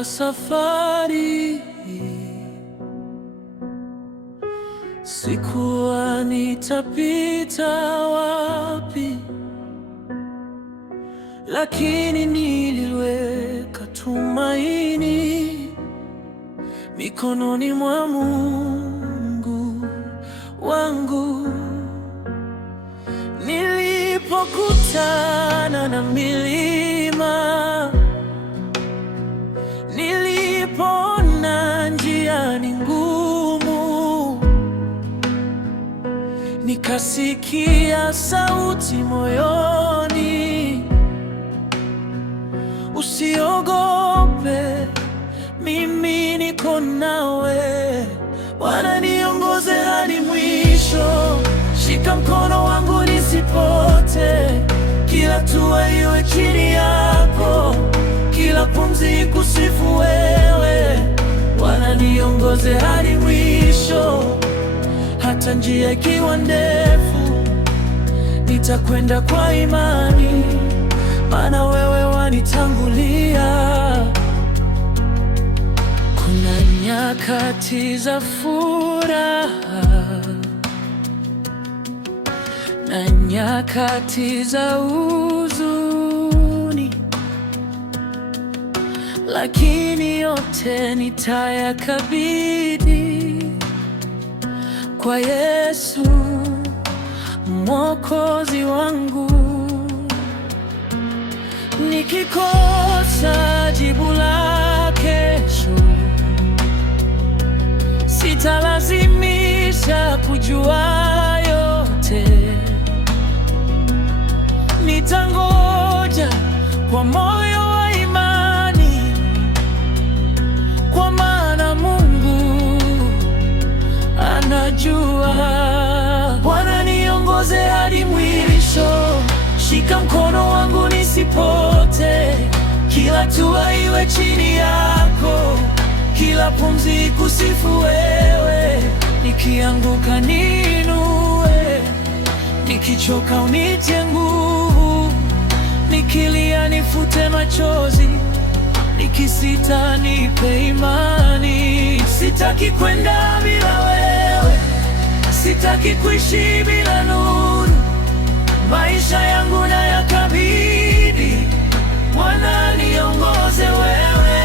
ya safari. Sikuwa nitapita wapi, lakini niliweka tumaini mikononi mwa Mungu wangu. Nilipokutana na milima, nilipoona njia ni ngumu, nikasikia sauti moyoni, usiogope, mimi niko nawe. Bwana niongoze hadi mwisho, shika mkono wangu nisipote, kila hatua iwe chini yako, kila pumzi ikusifu wewe. Bwana niongoze hadi mwisho, hata njia ikiwa ndefu, nitakwenda kwa imani, maana wewe wanitangulia. Kuna nyakati za furaha na nyakati za huzuni, lakini yote nitayakabidhi kwa Yesu Mwokozi wangu. Nikikosa jibu la kesho, sitalazimisha kujua yote, nitangoja kwa moyo wa imani, kwa maana Mungu anajua. Bwana niongoze hadi mwisho, shika mkono wangu nisipote, kila hatua iwe chini yako, kila pumzi ikusifu wewe. Nikianguka niinue, nikichoka unitie nguvu, nikilia nifute machozi, nikisita nipe imani. Sitaki kwenda bila wewe, sitaki kuishi bila nuru, maisha yangu nayakabidhi, Bwana niongoze wewe.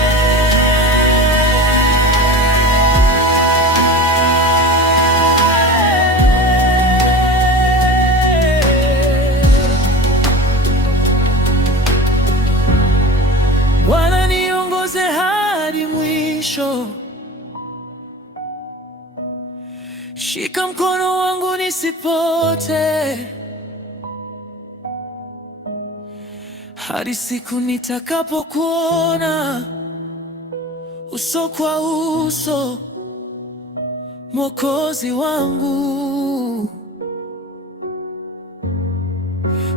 Bwana niongoze hadi mwisho, shika mkono wangu nisipote, hadi siku nitakapokuona uso kwa uso, Mwokozi wangu.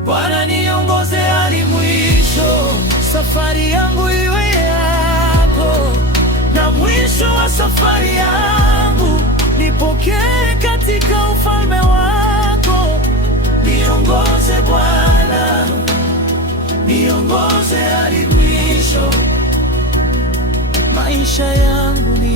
Bwana niongoze hadi mwisho, safari yangu iwe yako, na mwisho wa safari yangu nipokee katika ufalme wako. Niongoze Bwana, niongoze hadi mwisho, maisha yangu ni